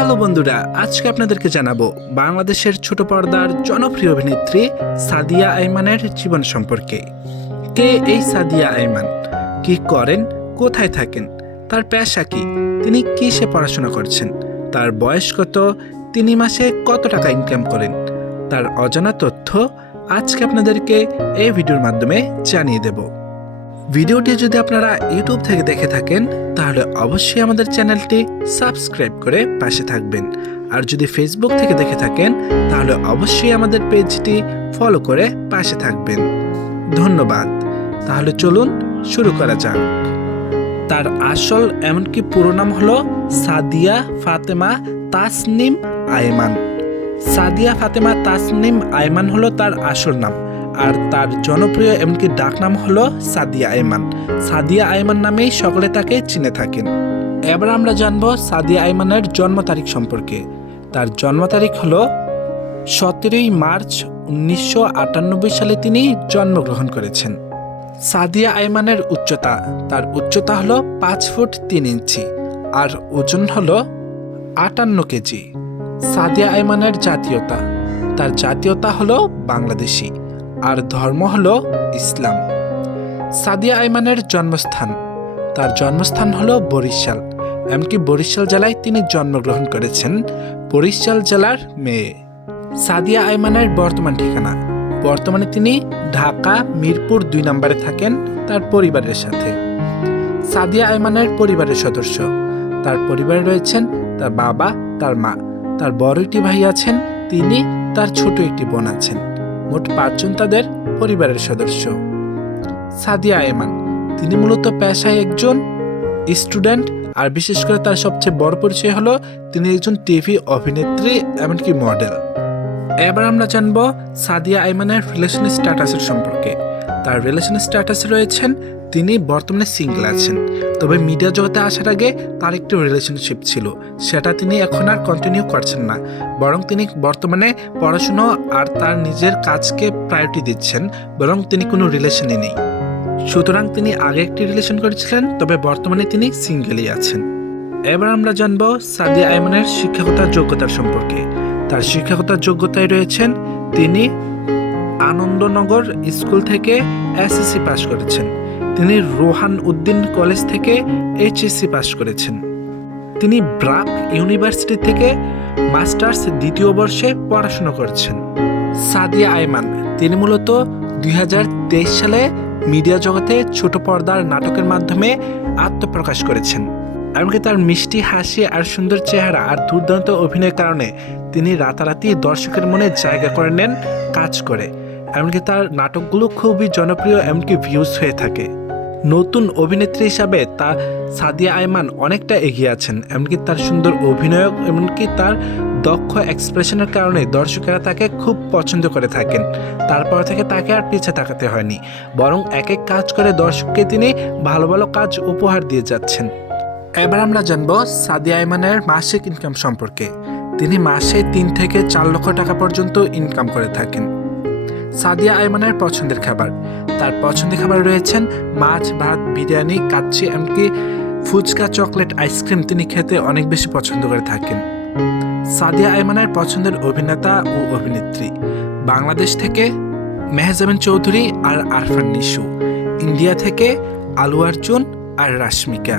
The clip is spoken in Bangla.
হ্যালো বন্ধুরা, আজকে আপনাদেরকে জানাবো বাংলাদেশের ছোট পর্দার জনপ্রিয় অভিনেত্রী সাদিয়া আইমানের জীবন সম্পর্কে। কে এই সাদিয়া আইমান, কি করেন, কোথায় থাকেন, তার পেশা কি, তিনি কিসে পড়াশোনা করছেন, তার বয়স কত, তিনি মাসে কত টাকা ইনকাম করেন, তার অজানা তথ্য আজকে আপনাদেরকে এই ভিডিওর মাধ্যমে জানিয়ে দেব। ভিডিওটি যদি আপনারা ইউটিউব থেকে দেখে থাকেন তাহলে অবশ্যই আমাদের চ্যানেলটি সাবস্ক্রাইব করে পাশে থাকবেন, আর যদি ফেসবুক থেকে দেখে থাকেন তাহলে অবশ্যই আমাদের পেজটি ফলো করে পাশে থাকবেন। ধন্যবাদ। তাহলে চলুন শুরু করা যাক। তার আসল এমনকি পুরো নাম হলো সাদিয়া ফাতেমা তাসনিম আইমান। সাদিয়া ফাতেমা তাসনিম আইমান হলো তার আসল নাম, আর তার জনপ্রিয় এমনকি ডাকনাম হলো সাদিয়া আইমান। সাদিয়া আইমান নামেই সকলে তাকে চিনে থাকেন। এবার আমরা জানবো সাদিয়া আইমানের জন্ম তারিখ সম্পর্কে। তার জন্ম তারিখ হলো 17 মার্চ 1998 সালে তিনি জন্মগ্রহণ করেছেন। সাদিয়া আইমানের উচ্চতা, তার উচ্চতা হলো 5 ফুট 3 ইঞ্চি, আর ওজন হলো 58 কেজি। সাদিয়া আইমানের জাতীয়তা, তার জাতীয়তা হলো বাংলাদেশি, আর ধর্ম হলো ইসলাম। সাদিয়া আইমানের জন্মস্থান, তার জন্মস্থান হলো বরিশাল, এমনকি বরিশাল জেলায় তিনি জন্মগ্রহণ করেছেন, বরিশাল জেলার মেয়ে। সাদিয়া আইমানের বর্তমান ঠিকানা, বর্তমানে তিনি ঢাকা মিরপুর 2 নম্বরে থাকেন তার পরিবারের সাথে। সাদিয়া আইমানের পরিবারের সদস্য, তার পরিবারে রয়েছেন তার বাবা, তার মা, তার বড় একটি ভাই আছেন, তিনি, তার ছোট একটি বোন আছেন। মোট 5 জন তাদের পরিবারের সদস্য। সাদিয়া আইমান, তিনি মূলত পেশায় একজন স্টুডেন্ট, আর বিশেষ করে তার সবচেয়ে বড় পরিচয় হলো তিনি একজন টিভি অভিনেত্রী এমনকি মডেল। এবার আমরা জানবো সাদিয়া আইমানের রিলেশন স্ট্যাটাসের সম্পর্কে। তার রিলেশন স্ট্যাটাসে রয়েছেন তিনি বর্তমানে সিঙ্গেল আছেন, তবে মিডিয়া জগতে আসার আগে তার একটি রিলেশনশিপ ছিল, সেটা তিনি এখন আর কন্টিনিউ করছেন না, বরং তিনি বর্তমানে পড়াশুনো আর তার নিজের কাজকে প্রায়োরিটি দিচ্ছেন, বরং তিনি কোনো রিলেশনে নেই। সুতরাং তিনি আগে একটি রিলেশন করেছিলেন, তবে বর্তমানে তিনি সিঙ্গেলই আছেন। এবার আমরা জানবো সাদিয়া আইমানের শিক্ষকতার যোগ্যতার সম্পর্কে। তার শিক্ষকতার যোগ্যতায় রয়েছেন তিনি আনন্দনগর স্কুল থেকে এসএসসি পাশ করেছেন, তিনি রোহান উদ্দিন কলেজ থেকে এইচএসসি পাশ করেছেন, তিনি ব্রাক ইউনিভার্সিটি থেকে মাস্টার্স 2য় বর্ষে পড়াশোনা করেছেন। সাদিয়া আইমান, তিনি মূলত 2023 সালে মিডিয়া জগতে ছোট পর্দার নাটকের মাধ্যমে আত্মপ্রকাশ করেছেন। এমনকি তার মিষ্টি হাসি আর সুন্দর চেহারা আর দুর্দান্ত অভিনয়ের কারণে তিনি রাতারাতি দর্শকের মনে জায়গা করে নেন কাজ করে। এমনকি তার নাটকগুলো খুবই জনপ্রিয়, এমনকি ভিউজ হয়ে থাকে। নতুন অভিনেত্রী হিসাবে তা সাদিয়া আইমান অনেকটা এগিয়ে আছেন, এমনকি তার সুন্দর অভিনয়, এমনকি তার দক্ষ এক্সপ্রেশনের কারণে দর্শকেরা তাকে খুব পছন্দ করে থাকেন। তারপর থেকে তাকে আর পিছে তাকাতে হয়নি, বরং এক এক কাজ করে দর্শককে তিনি ভালো ভালো কাজ উপহার দিয়ে যাচ্ছেন। এবার আমরা জানবো সাদিয়া আইমানের মাসিক ইনকাম সম্পর্কে। তিনি মাসে 3 থেকে 4 লক্ষ টাকা পর্যন্ত ইনকাম করে থাকেন। সাদিয়া আইমানের পছন্দের খাবার, তার পছন্দের খাবার রয়েছেন মাছ, ভাত, বিরিয়ানি, কাচ্চি, এমনকি ফুচকা, চকলেট, আইসক্রিম তিনি খেতে অনেক বেশি পছন্দ করে থাকেন। সাদিয়া আইমানের পছন্দের অভিনেতা ও অভিনেত্রী, বাংলাদেশ থেকে মেহজাবিন চৌধুরী আর আরফান নিশু, ইন্ডিয়া থেকে আলু অর্জুন আর রাশমিকা।